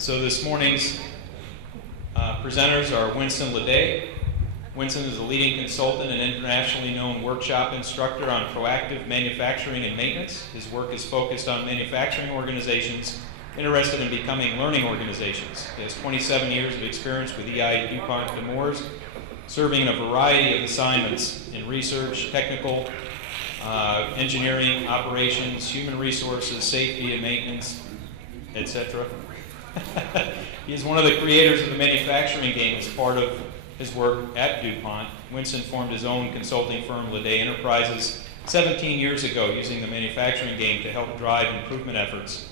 So this morning's presenters are Winston Leday. Winston is a leading consultant and internationally known workshop instructor on proactive manufacturing and maintenance. His work is focused on manufacturing organizations interested in becoming learning organizations. He has 27 years of experience with EI DuPont Nemours, serving in a variety of assignments in research, technical, engineering, operations, human resources, safety and maintenance, etc. He is one of the creators of the manufacturing game as part of his work at DuPont. Winston formed his own consulting firm, Leday Enterprises, 17 years ago, using the manufacturing game to help drive improvement efforts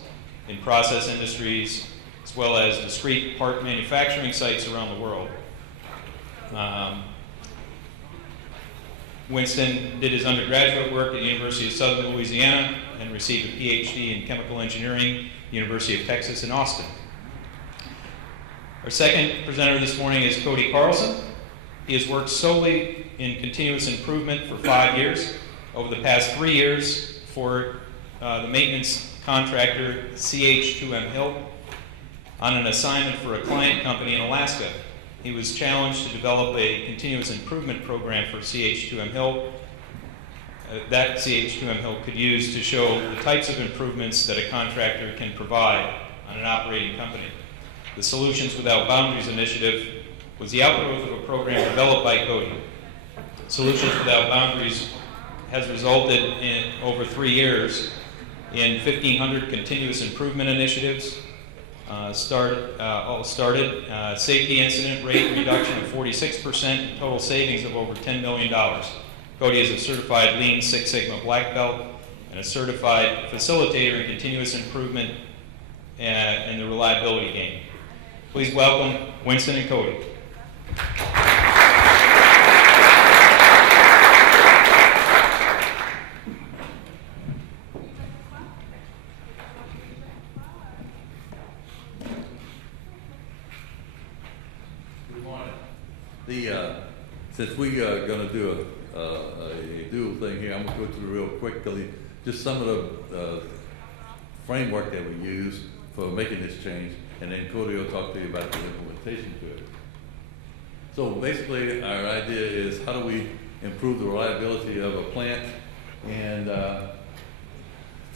in process industries, as well as discrete part manufacturing sites around the world. Winston did his undergraduate work at the University of Southern Louisiana and received a PhD in chemical engineering, University of Texas in Austin. Our second presenter this morning is Cody Carlson. He has worked solely in continuous improvement for 5 years. Over the past 3 years for the maintenance contractor CH2M Hill on an assignment for a client company in Alaska. He was challenged to develop a continuous improvement program for CH2M Hill that CH2M Hill could use to show the types of improvements that a contractor can provide on an operating company. The Solutions Without Boundaries initiative was the outgrowth of a program developed by Cody. Solutions Without Boundaries has resulted in, over 3 years, in 1,500 continuous improvement initiatives, safety incident rate reduction of 46%, and total savings of over $10 million. Cody is a certified Lean Six Sigma Black Belt and a certified facilitator in continuous improvement and the reliability game. Please welcome Winston and Cody. Good morning. Since we are going to do a dual thing here, I'm going to go through real quickly just some of the framework that we use for making this change, and then Cody will talk to you about the implementation to it. So basically, our idea is how do we improve the reliability of a plant and to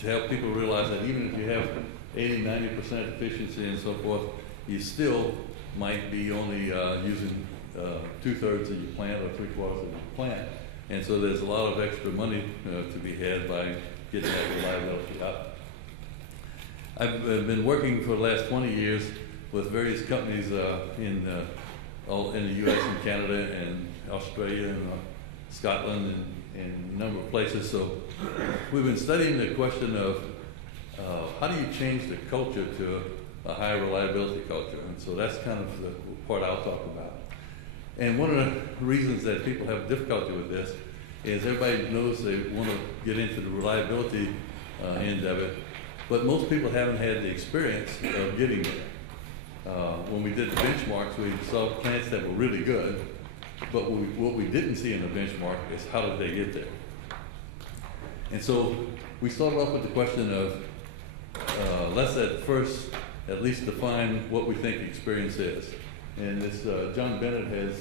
help people realize that even if you have 80–90% efficiency and so forth, you still might be only using 2/3 of your plant or 3/4 of your plant. And so there's a lot of extra money to be had by getting that reliability up. I've been working for the last 20 years with various companies all in the U.S. and Canada and Australia and Scotland and a number of places. So we've been studying the question of how do you change the culture to a high reliability culture, and so that's kind of the part I'll talk about. And one of the reasons that people have difficulty with this is everybody knows they want to get into the reliability end of it, but most people haven't had the experience of getting there. When we did the benchmarks, we saw plants that were really good, but what we didn't see in the benchmark is how did they get there. And so we started off with the question of let's at least define what we think experience is. And this John Bennett has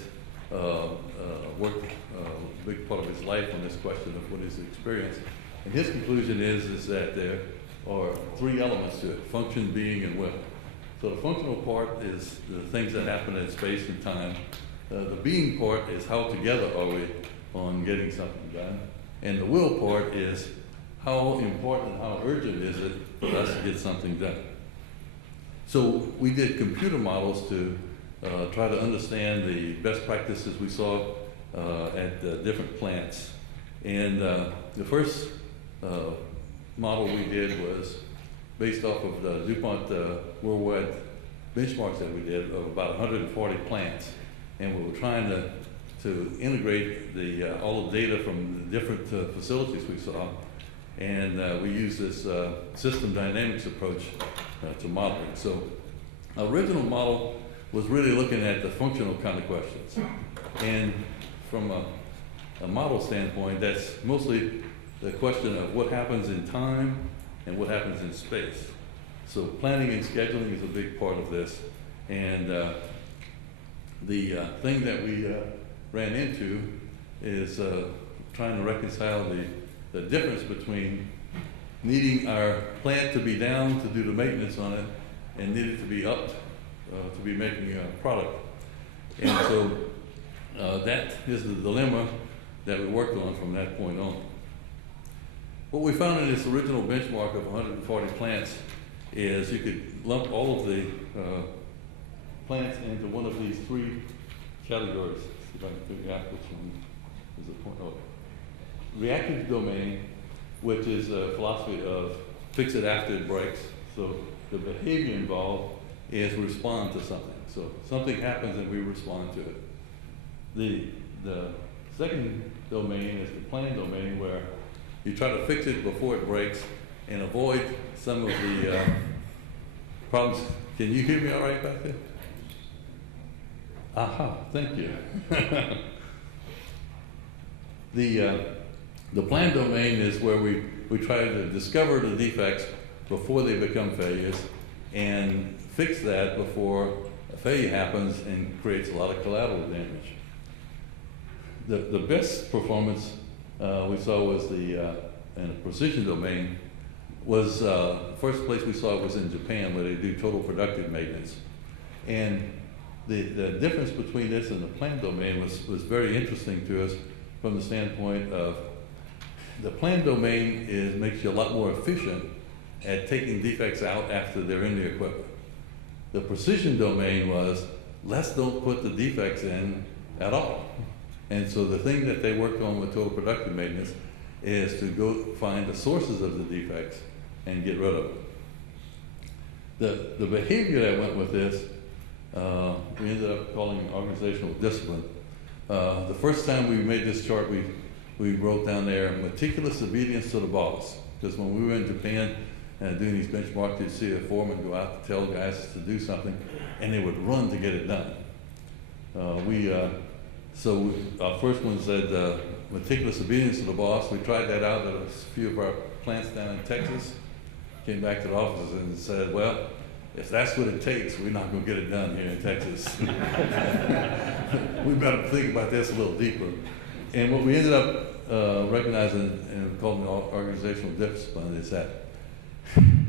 worked a big part of his life on this question of what is experience. And his conclusion is that there are 3 elements to it: function, being, and will. So the functional part is the things that happen in space and time. The being part is how together are we on getting something done. And the will part is how important, how urgent is it for us to get something done. So we did computer models to try to understand the best practices we saw at different plants. And the first model we did was based off of the DuPont worldwide benchmarks that we did of about 140 plants. And we were trying to integrate all the data from the different facilities we saw. And we used this system dynamics approach to modeling. So our original model was really looking at the functional kind of questions. And from a model standpoint, that's mostly the question of what happens in time and what happens in space. So planning and scheduling is a big part of this. And the thing that we ran into is trying to reconcile the difference between needing our plant to be down to do the maintenance on it and needed to be up to be making a product. And so that is the dilemma that we worked on from that point on. What we found in this original benchmark of 140 plants is you could lump all of the plants into one of these three categories. See if I can figure out which one is the point. Oh. Reactive domain, which is a philosophy of fix it after it breaks. So the behavior involved is respond to something. So something happens and we respond to it. The second domain is the plan domain, where you try to fix it before it breaks and avoid some of the problems. Can you hear me all right back there? Aha, thank you. The plan domain is where we try to discover the defects before they become failures and fix that before a failure happens and creates a lot of collateral damage. The best performance we saw was in the precision domain was the first place we saw it was in Japan, where they do total productive maintenance. And the difference between this and the plan domain was very interesting to us from the standpoint of the plan domain makes you a lot more efficient at taking defects out after they're in the equipment. The precision domain was, let's don't put the defects in at all. And so the thing that they worked on with total productive maintenance is to go find the sources of the defects and get rid of them. The behavior that went with this, we ended up calling organizational discipline. The first time we made this chart, we wrote down there meticulous obedience to the boss. Because when we were in Japan doing these benchmarks, you'd see a foreman go out to tell guys to do something, and they would run to get it done. So our first one said meticulous obedience to the boss. We tried that out at a few of our plants down in Texas. Came back to the office and said, well, if that's what it takes, we're not going to get it done here in Texas. We better think about this a little deeper. And what we ended up recognizing and calling organizational discipline is that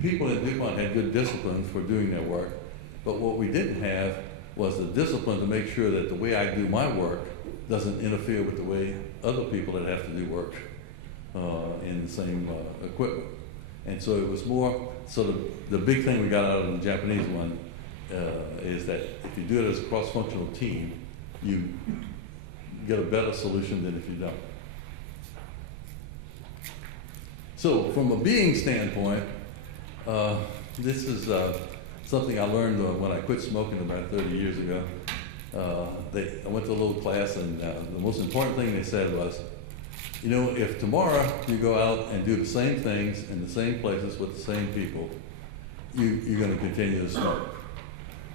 people at DuPont had good discipline for doing their work, but what we didn't have was the discipline to make sure that the way I do my work doesn't interfere with the way other people that have to do work in the same equipment. And so it was more, so the big thing we got out of the Japanese one is that if you do it as a cross-functional team, you get a better solution than if you don't. So from a being standpoint, this is something I learned when I quit smoking about 30 years ago. I went to a little class, and the most important thing they said was, you know, if tomorrow you go out and do the same things in the same places with the same people, you're going to continue to smoke.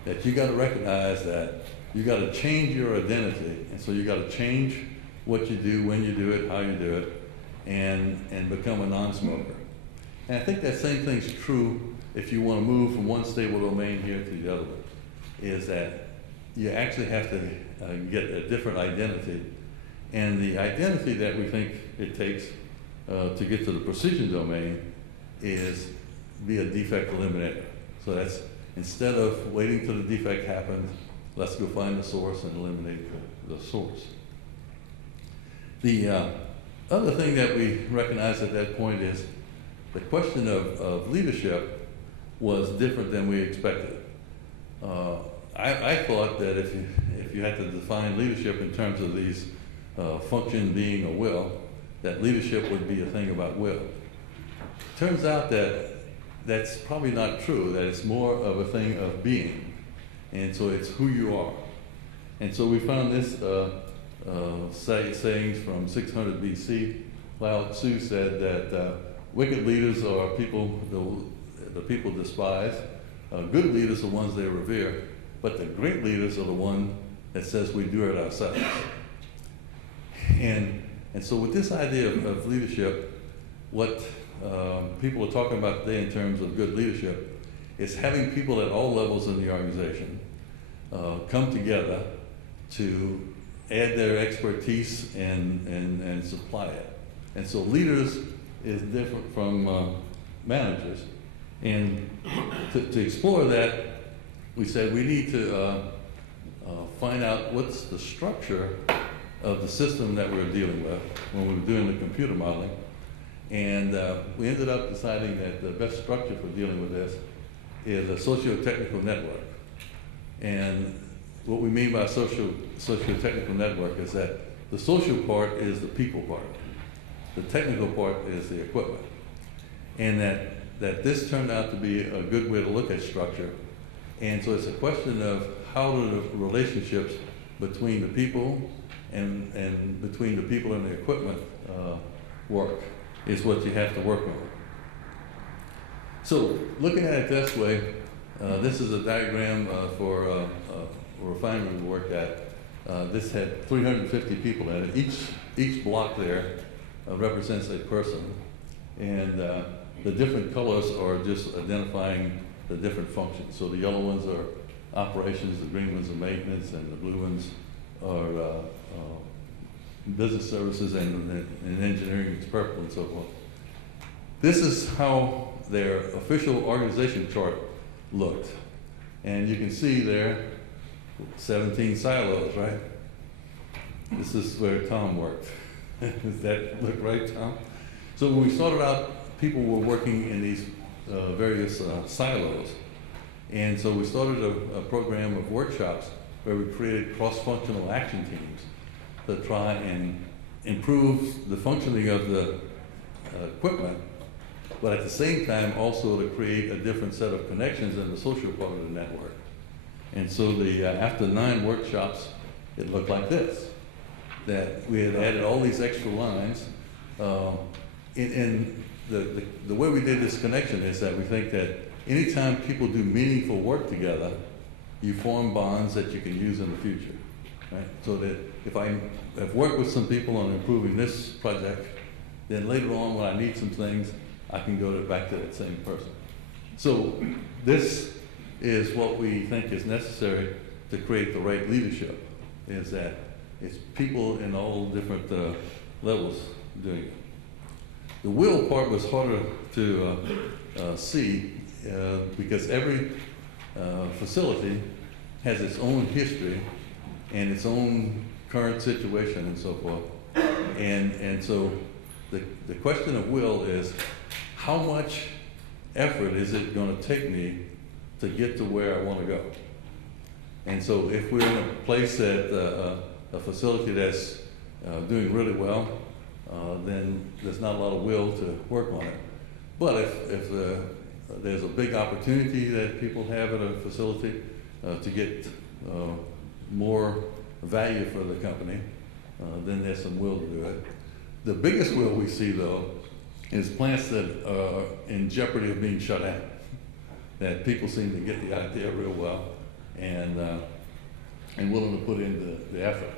That you got to recognize that you got to change your identity, and so you got to change what you do, when you do it, how you do it, and become a non-smoker. And I think that same thing's true if you want to move from one stable domain here to the other one, is that you actually have to get a different identity. And the identity that we think it takes to get to the precision domain is be a defect eliminator. So that's, instead of waiting till the defect happens, let's go find the source and eliminate the source. The other thing that we recognized at that point is the question of leadership was different than we expected. I thought that if you had to define leadership in terms of these function, being, or will, that leadership would be a thing about will. Turns out that that's probably not true, that it's more of a thing of being. And so it's who you are. And so we found this sayings from 600 BC. Lao Tzu said that wicked leaders are people the people despise. Good leaders are ones they revere. But the great leaders are the one that says we do it ourselves. And so with this idea of leadership, what people are talking about today in terms of good leadership It's having people at all levels in the organization come together to add their expertise and supply it. And so leaders is different from managers. And to explore that, we said we need to find out what's the structure of the system that we're dealing with when we were doing the computer modeling. And we ended up deciding that the best structure for dealing with this is a socio-technical network. And what we mean by socio-technical network is that the social part is the people part. The technical part is the equipment. And that this turned out to be a good way to look at structure. And so it's a question of how do the relationships between the people and between the people and the equipment work is what you have to work on. So looking at it this way, this is a diagram for a refinery we worked at. This had 350 people in it. Each block there represents a person. And the different colors are just identifying the different functions. So the yellow ones are operations, the green ones are maintenance, and the blue ones are business services and engineering, it's purple and so forth. This is how their official organization chart looked. And you can see there 17 silos, right? This is where Tom worked. Does that look right, Tom? So when we started out, people were working in these various silos. And so we started a program of workshops where we created cross-functional action teams to try and improve the functioning of the equipment, but at the same time also to create a different set of connections in the social part of the network. And so after 9 workshops, it looked like this, that we had added all these extra lines. And the way we did this connection is that we think that anytime people do meaningful work together, you form bonds that you can use in the future, right? So that if I've worked with some people on improving this project, then later on when I need some things, I can go back to that same person. So this is what we think is necessary to create the right leadership, is that it's people in all different levels doing it. The will part was harder to see because every facility has its own history and its own current situation and so forth. And so the question of will is, how much effort is it going to take me to get to where I want to go? And so if we're in a place that a facility that's doing really well, then there's not a lot of will to work on it. But if there's a big opportunity that people have at a facility to get more value for the company, then there's some will to do it. The biggest will we see, though, is plants that are in jeopardy of being shut down. That people seem to get the idea real well and willing to put in the effort.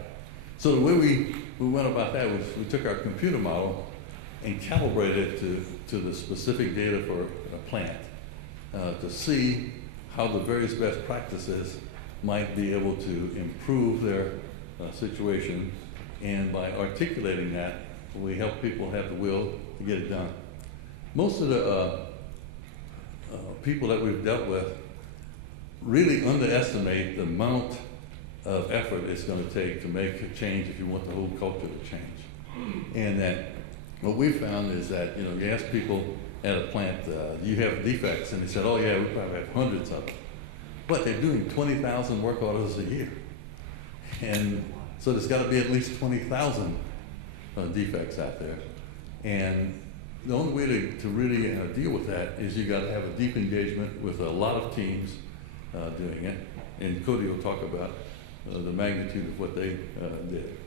So the way we went about that was we took our computer model and calibrated it to the specific data for a plant to see how the various best practices might be able to improve their situation. And by articulating that, we help people have the will to get it done. Most of the people that we've dealt with really underestimate the amount of effort it's going to take to make a change if you want the whole culture to change. And that what we found is that, you ask people at a plant, you have defects, and they said, oh yeah, we probably have hundreds of them. But they're doing 20,000 work orders a year. And so there's got to be at least 20,000 defects out there. And the only way to really deal with that is you got to have a deep engagement with a lot of teams doing it. And Cody will talk about the magnitude of what they did.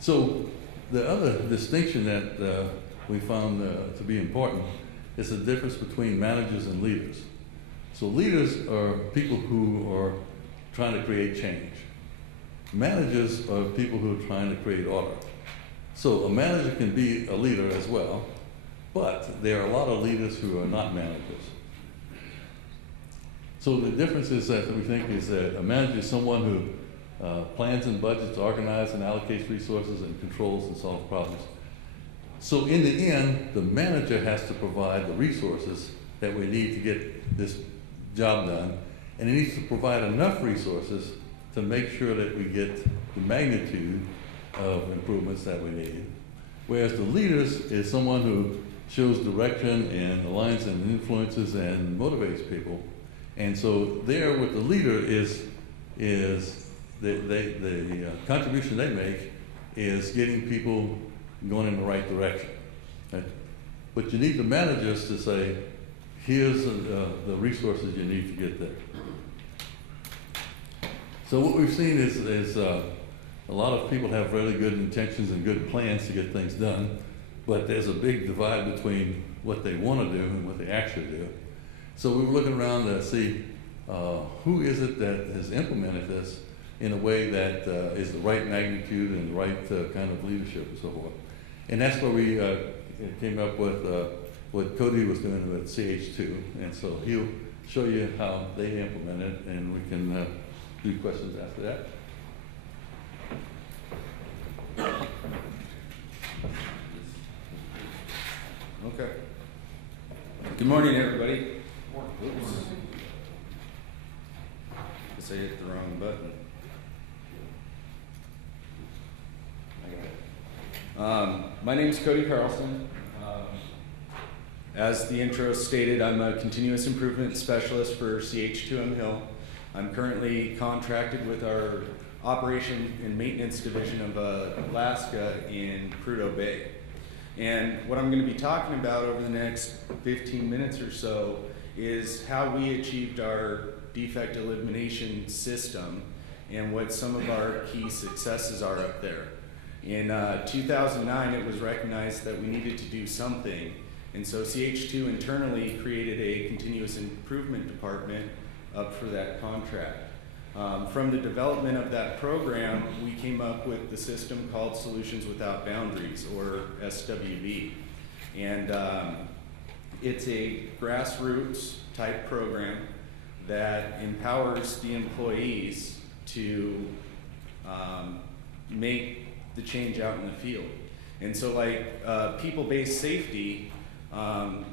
So the other distinction that we found to be important is the difference between managers and leaders. So leaders are people who are trying to create change. Managers are people who are trying to create order. So a manager can be a leader as well, but there are a lot of leaders who are not managers. So the difference is that we think is that a manager is someone who plans and budgets, organizes and allocates resources and controls and solves problems. So in the end, the manager has to provide the resources that we need to get this job done, and he needs to provide enough resources to make sure that we get the magnitude of improvements that we need. Whereas the leaders is someone who shows direction and aligns and influences and motivates people. And so there with the leader is the contribution they make is getting people going in the right direction. Right? But you need the managers to say, here's the resources you need to get there. So what we've seen is a lot of people have really good intentions and good plans to get things done, but there's a big divide between what they want to do and what they actually do. So we were looking around to see who is it that has implemented this in a way that is the right magnitude and the right kind of leadership and so forth. And that's where we came up with what Cody was doing with CH2. And so he'll show you how they implement it, and we can do questions after that. Okay. Good morning, everybody. Oops. Guess I hit the wrong button. My name is Cody Carlson. As the intro stated, I'm a continuous improvement specialist for CH2M Hill. I'm currently contracted with our operation and maintenance division of Alaska in Prudhoe Bay. And what I'm going to be talking about over the next 15 minutes or so is how we achieved our defect elimination system and what some of our key successes are up there. In 2009, it was recognized that we needed to do something, and so CH2 internally created a continuous improvement department up for that contract. From the development of that program, we came up with the system called Solutions Without Boundaries, or SWB. And it's a grassroots type program that empowers the employees to make the change out in the field. And so like people-based safety,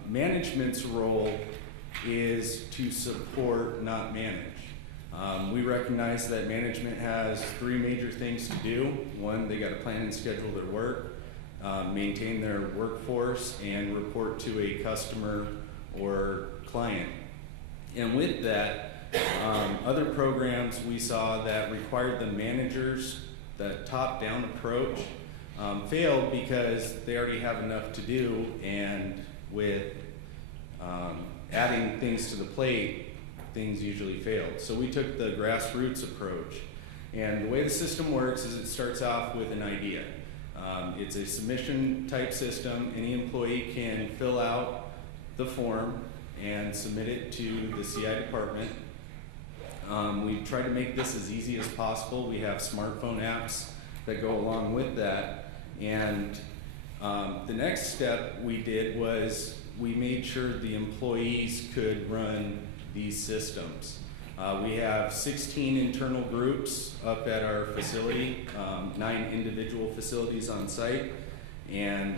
management's role is to support, not manage. We recognize that management has three major things to do. One, they got to plan and schedule their work, maintain their workforce, and report to a customer or client. And with that, other programs we saw that required the managers, the top-down approach, failed because they already have enough to do, and with adding things to the plate, things usually failed. So we took the grassroots approach. And the way the system works is it starts off with an idea. It's a submission type system. Any employee can fill out the form and submit it to the CI department. We try to make this as easy as possible. We have smartphone apps that go along with that. And the next step we did was we made sure the employees could run these systems. We have 16 internal groups up at our facility, 9 individual facilities on site, and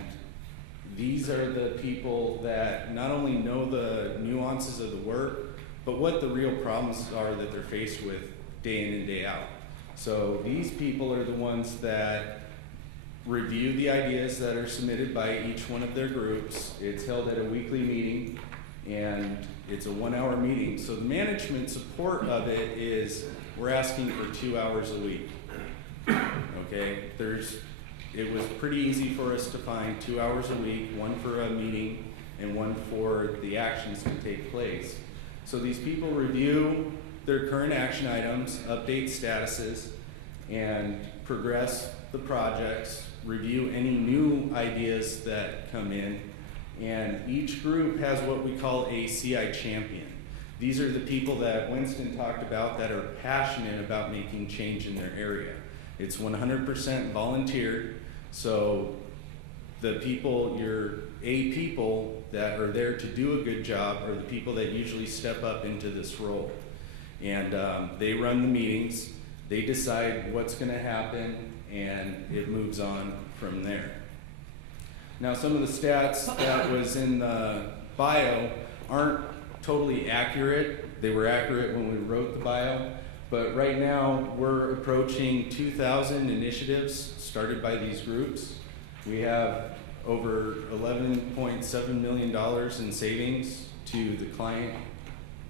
these are the people that not only know the nuances of the work, but what the real problems are that they're faced with day in and day out. So these people are the ones that review the ideas that are submitted by each one of their groups. It's held at a weekly meeting, and it's a 1-hour meeting. So the management support of it is we're asking for 2 hours a week. Okay, it was pretty easy for us to find 2 hours a week, one for a meeting and one for the actions to take place. So these people review their current action items, update statuses, and progress the projects, review any new ideas that come in. And each group has what we call a CI champion. These are the people that Winston talked about that are passionate about making change in their area. It's 100% volunteer, so the people, your A people, that are there to do a good job are the people that usually step up into this role. And they run the meetings, they decide what's going to happen, and it moves on from there. Now, some of the stats that was in the bio aren't totally accurate. They were accurate when we wrote the bio, but right now we're approaching 2,000 initiatives started by these groups. We have over $11.7 million in savings to the client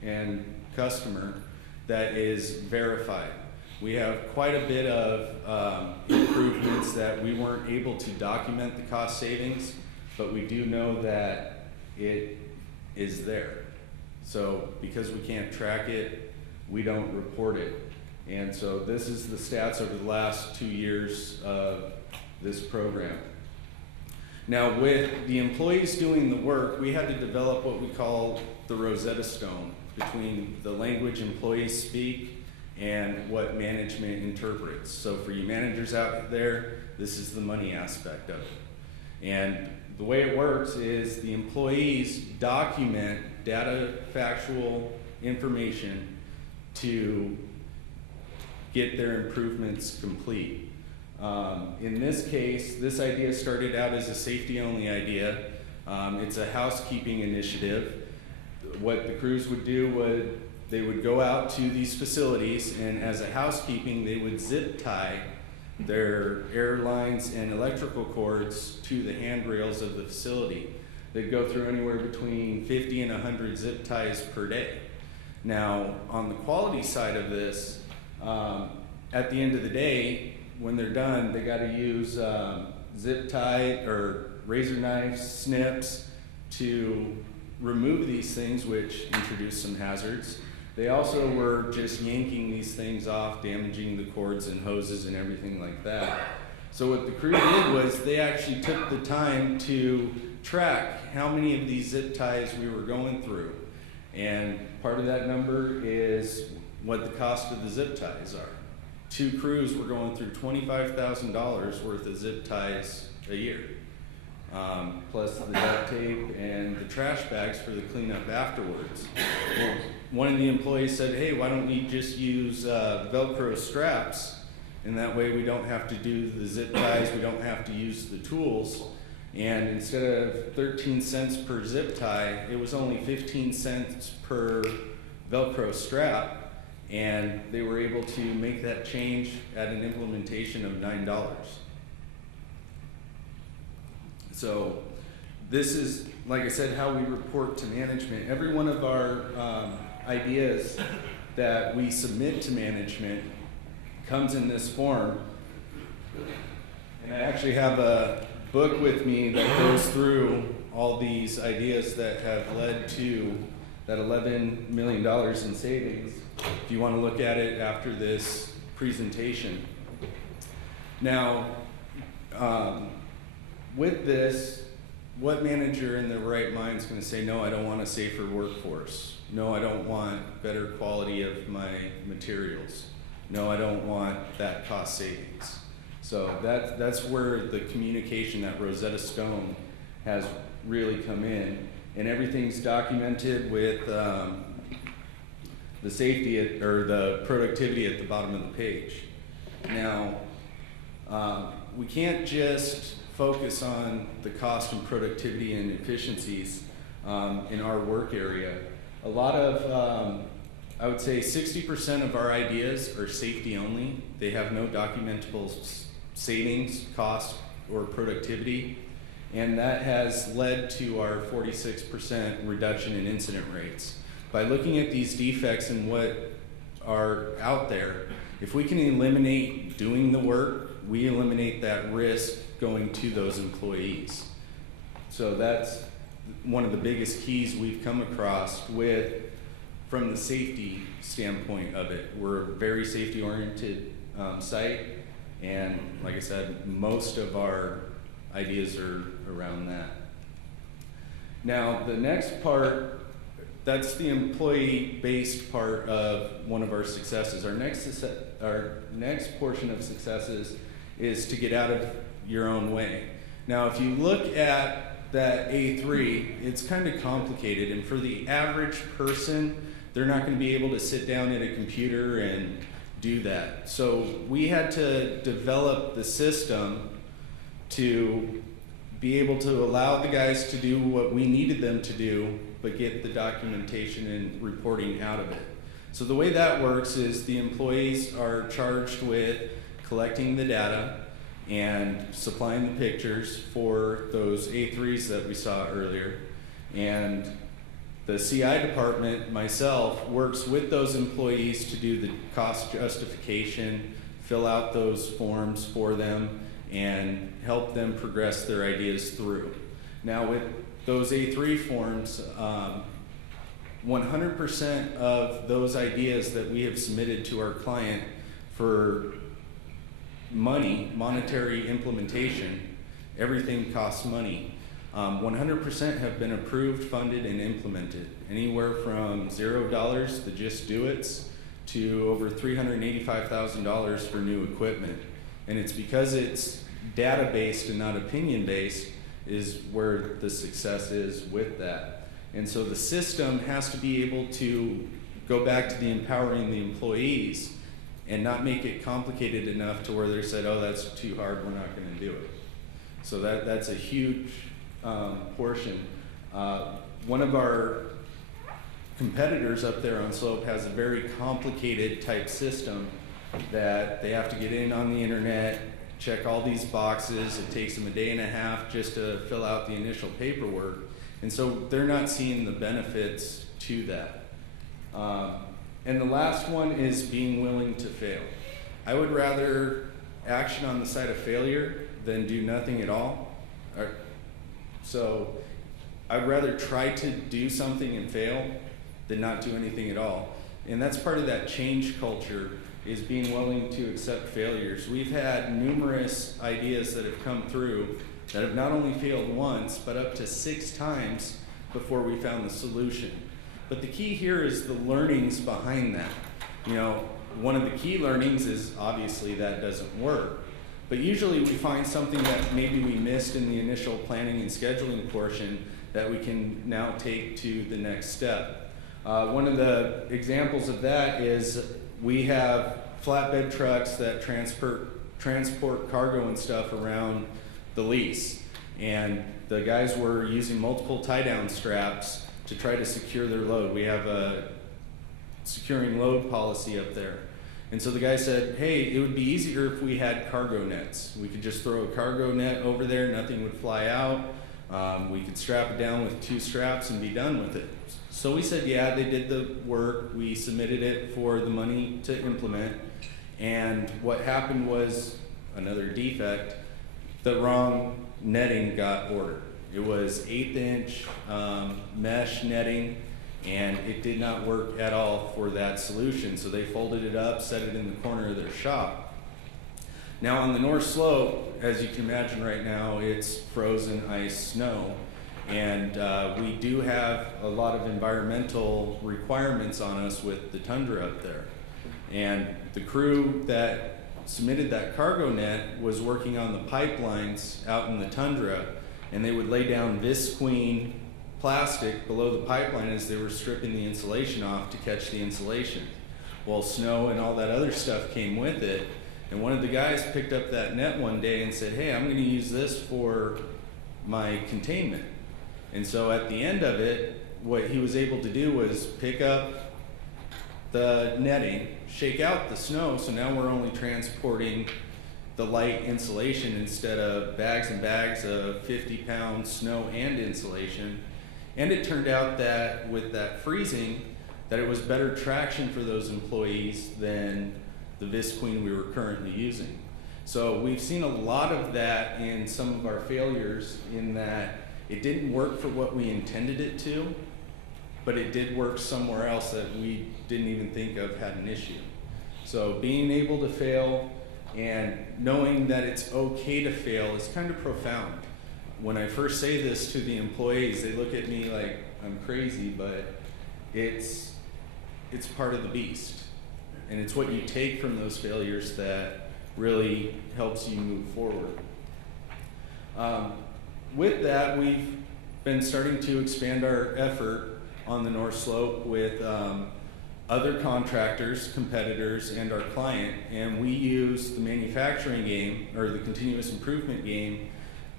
and customer that is verified. We have quite a bit of improvements that we weren't able to document the cost savings, but we do know that it is there. So because we can't track it, we don't report it. And so this is the stats over the last 2 years of this program. Now, with the employees doing the work, we had to develop what we call the Rosetta Stone between the language employees speak and what management interprets. So for you managers out there, this is the money aspect of it. And the way it works is the employees document data factual information to get their improvements complete. In this case, this idea started out as a safety-only idea. It's a housekeeping initiative. What the crews would do they would go out to these facilities, and as a housekeeping, they would zip tie their air lines and electrical cords to the handrails of the facility. They'd go through anywhere between 50 and 100 zip ties per day. Now, on the quality side of this, at the end of the day, when they're done, they got to use zip tie or razor knives, snips to remove these things, which introduce some hazards. They also were just yanking these things off, damaging the cords and hoses and everything like that. So what the crew did was they actually took the time to track how many of these zip ties we were going through. And part of that number is what the cost of the zip ties are. 2 crews were going through $25,000 worth of zip ties a year, plus the duct tape and the trash bags for the cleanup afterwards. Well, one of the employees said, hey, why don't we just use Velcro straps, and that way we don't have to do the zip ties, we don't have to use the tools. And instead of 13 cents per zip tie, it was only 15 cents per Velcro strap. And they were able to make that change at an implementation of $9. So this is, like I said, how we report to management. Every one of our ideas that we submit to management comes in this form. And I actually have a book with me that goes through all these ideas that have led to that $11 million in savings, if you want to look at it after this presentation. Now, with this, what manager in their right mind is going to say, no, I don't want a safer workforce. No, I don't want better quality of my materials. No, I don't want that cost savings. So that's where the communication, that Rosetta Stone, has really come in. And everything's documented with the safety or the productivity at the bottom of the page. Now, we can't just focus on the cost and productivity and efficiencies in our work area. A lot of, I would say 60% of our ideas are safety only. They have no documentable savings, cost, or productivity. And that has led to our 46% reduction in incident rates. By looking at these defects and what are out there, if we can eliminate doing the work, we eliminate that risk going to those employees. So that's one of the biggest keys we've come across from the safety standpoint of it. We're a very safety-oriented site, and like I said, most of our ideas are around that. Now, the next part, that's the employee-based part of one of our successes. Our next portion of successes is to get out of your own way. Now, if you look at that A3, it's kind of complicated, and for the average person, they're not going to be able to sit down at a computer and do that. So we had to develop the system to be able to allow the guys to do what we needed them to do, but get the documentation and reporting out of it. So the way that works is the employees are charged with collecting the data and supplying the pictures for those A3s that we saw earlier. And the CI department, myself, works with those employees to do the cost justification, fill out those forms for them, and help them progress their ideas through. Now with those A3 forms, 100% of those ideas that we have submitted to our client for monetary implementation, everything costs money. 100% have been approved, funded, and implemented. Anywhere from $0, the just do it's, to over $385,000 for new equipment. And it's because it's data-based and not opinion-based is where the success is with that. And so the system has to be able to go back to the empowering the employees and not make it complicated enough to where they said, oh, that's too hard, we're not going to do it. So that's a huge portion. One of our competitors up there on Slope has a very complicated type system that they have to get in on the internet, check all these boxes. It takes them a day and a half just to fill out the initial paperwork. And so they're not seeing the benefits to that. And the last one is being willing to fail. I would rather action on the side of failure than do nothing at all. So I'd rather try to do something and fail than not do anything at all. And that's part of that change culture, is being willing to accept failures. We've had numerous ideas that have come through that have not only failed once, but up to 6 times before we found the solution. But the key here is the learnings behind that. You know, one of the key learnings is obviously that doesn't work. But usually we find something that maybe we missed in the initial planning and scheduling portion that we can now take to the next step. One of the examples of that is we have flatbed trucks that transport cargo and stuff around the lease. And the guys were using multiple tie-down straps to try to secure their load. We have a securing load policy up there. And so the guy said, hey, it would be easier if we had cargo nets. We could just throw a cargo net over there, nothing would fly out. We could strap it down with 2 straps and be done with it. So we said, yeah, they did the work. We submitted it for the money to implement. And what happened was another defect. The wrong netting got ordered. It was 1/8-inch mesh netting, and it did not work at all for that solution. So they folded it up, set it in the corner of their shop. Now on the North Slope, as you can imagine right now, it's frozen ice, snow. And we do have a lot of environmental requirements on us with the tundra up there. And the crew that submitted that cargo net was working on the pipelines out in the tundra, and they would lay down visqueen plastic below the pipeline as they were stripping the insulation off to catch the insulation. Well, snow and all that other stuff came with it, and one of the guys picked up that net one day and said, hey, I'm going to use this for my containment. And so at the end of it, what he was able to do was pick up the netting, shake out the snow, so now we're only transporting the light insulation instead of bags and bags of 50-pound snow and insulation. And it turned out that with that freezing, that it was better traction for those employees than the visqueen we were currently using. So we've seen a lot of that in some of our failures, in that it didn't work for what we intended it to, but it did work somewhere else that we didn't even think of had an issue. So being able to fail and knowing that it's okay to fail is kind of profound. When I first say this to the employees, they look at me like I'm crazy, but it's part of the beast. And it's what you take from those failures that really helps you move forward. with that, we've been starting to expand our effort on the North Slope with other contractors, competitors, and our client, and we use the manufacturing game, or the continuous improvement game,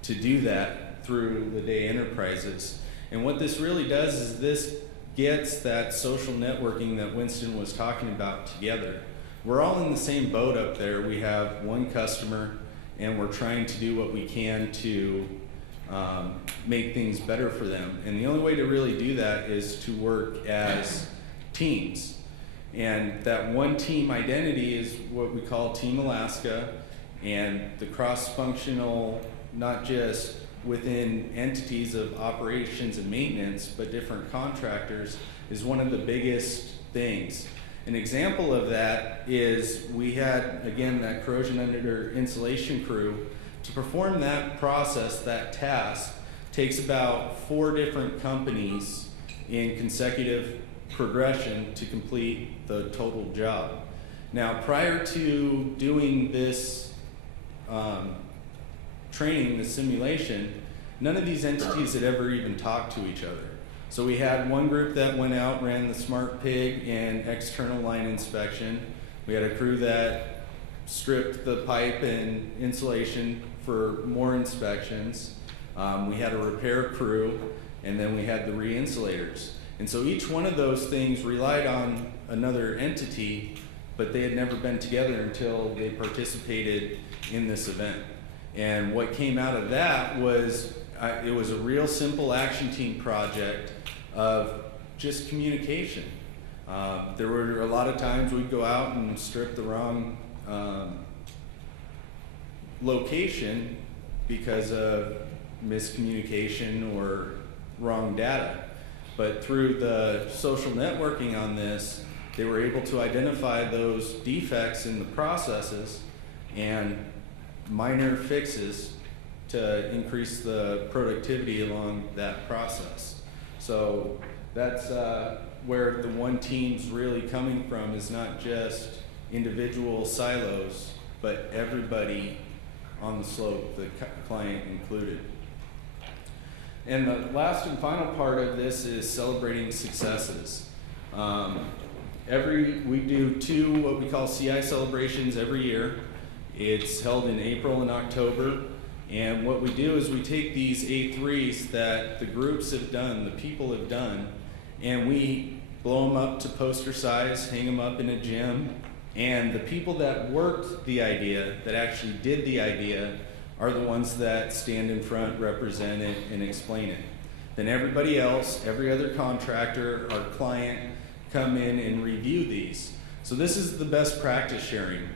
to do that through the day enterprises. And what this really does is this gets that social networking that Winston was talking about together. We're all in the same boat up there. We have one customer, and we're trying to do what we can to make things better for them. And the only way to really do that is to work as teams. And that one team identity is what we call Team Alaska, and the cross-functional, not just within entities of operations and maintenance, but different contractors, is one of the biggest things. An example of that is we had, again, that corrosion under insulation crew. To perform that process, that task, takes about 4 different companies in consecutive progression to complete the total job. Now, prior to doing this training, the simulation, none of these entities had ever even talked to each other. So we had one group that went out, ran the smart pig and external line inspection. We had a crew that stripped the pipe and insulation for more inspections. We had a repair crew, and then we had the re-insulators. And so each one of those things relied on another entity, but they had never been together until they participated in this event. And what came out of that was, it was a real simple action team project of just communication. There were a lot of times we'd go out and strip the wrong location because of miscommunication or wrong data. But through the social networking on this, they were able to identify those defects in the processes and minor fixes to increase the productivity along that process. So that's where the one team's really coming from, is not just individual silos, but everybody on the slope, the client included. And the last and final part of this is celebrating successes. We do 2 what we call CI celebrations every year. It's held in April and October. And what we do is we take these A3s that the groups have done, the people have done, and we blow them up to poster size, hang them up in a gym. And the people that worked the idea, that actually did the idea, are the ones that stand in front, represent it, and explain it. Then everybody else, every other contractor, our client, come in and review these. So this is the best practice sharing.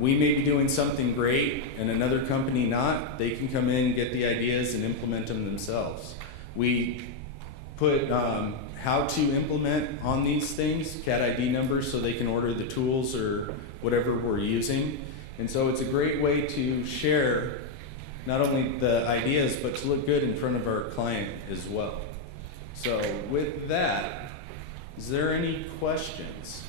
We may be doing something great and another company not. They can come in, get the ideas, and implement them themselves. We put how to implement on these things, CAD ID numbers, so they can order the tools or whatever we're using. And so it's a great way to share not only the ideas, but to look good in front of our client as well. So with that, is there any questions?